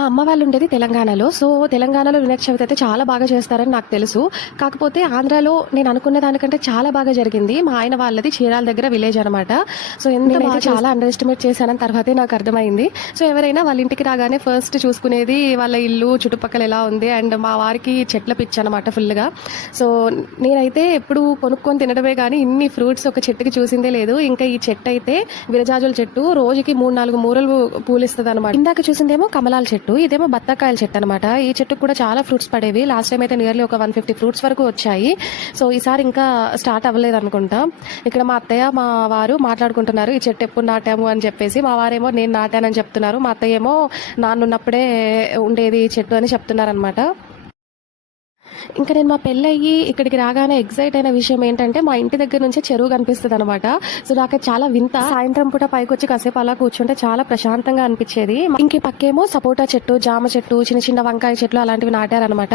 మా అమ్మ వాళ్ళు ఉండేది తెలంగాణలో. సో, తెలంగాణలో వినాయక చవితి అయితే చాలా బాగా చేస్తారని నాకు తెలుసు. కాకపోతే ఆంధ్రాలో నేను అనుకున్న దానికంటే చాలా బాగా జరిగింది. మా ఆయన వాళ్ళది చీరాల దగ్గర విలేజ్ అనమాట. సో, నేనైతే చాలా అండర్ ఎస్టిమేట్ చేశానని తర్వాతే నాకు అర్థమైంది. సో, ఎవరైనా వాళ్ళ ఇంటికి రాగానే ఫస్ట్ చూసుకునేది వాళ్ళ ఇల్లు చుట్టుపక్కల ఎలా ఉంది. అండ్ మా వారికి చెట్ల పిచ్చి అనమాట ఫుల్గా. సో, నేనైతే ఎప్పుడు కొనుక్కొని తినడమే కానీ ఇన్ని ఫ్రూట్స్ ఒక చెట్టుకి చూసిందే లేదు. ఇంకా ఈ చెట్టు అయితే విరజాజుల చెట్టు రోజుకి 3-4 మూరలు పూలిస్తుంది అనమాట. ఇందాక చూసిందేమో కమలాల చెట్టు, ఇదేమో బత్తాకాయల చెట్టు అనమాట. ఈ చెట్టుకు కూడా చాలా ఫ్రూట్స్ పడేవి. లాస్ట్ టైం అయితే నియర్లీ ఒక 150 ఫ్రూట్స్ వరకు వచ్చాయి. సో ఈసారి ఇంకా స్టార్ట్ అవ్వలేదు అనుకుంటా. ఇక్కడ మా అత్తయ్య మా వారు మాట్లాడుకుంటున్నారు ఈ చెట్టు ఎప్పుడు నాటాము అని చెప్పేసి. మా వారేమో నేను నాటానని చెప్తున్నారు, మా అత్తయ్య ఏమో నాన్నున్నప్పుడే ఉండేది ఈ చెట్టు అని చెప్తున్నారు అనమాట. ఇంకా నేను మా పెళ్ళయ్యి ఇక్కడికి రాగానే ఎగ్జైట్ అయిన విషయం ఏంటంటే మా ఇంటి దగ్గర నుంచి చెరువు కనిపిస్తుంది అనమాట. సో నాకు చాలా వింత. సాయంత్రం పూట పైకి వచ్చి కాసేపు అలా కూర్చుంటే చాలా ప్రశాంతంగా అనిపించేది. ఇంక పక్కేమో సపోటా చెట్టు, జామ చెట్టు, చిన్న చిన్న వంకాయ చెట్లు అలాంటివి నాటారనమాట.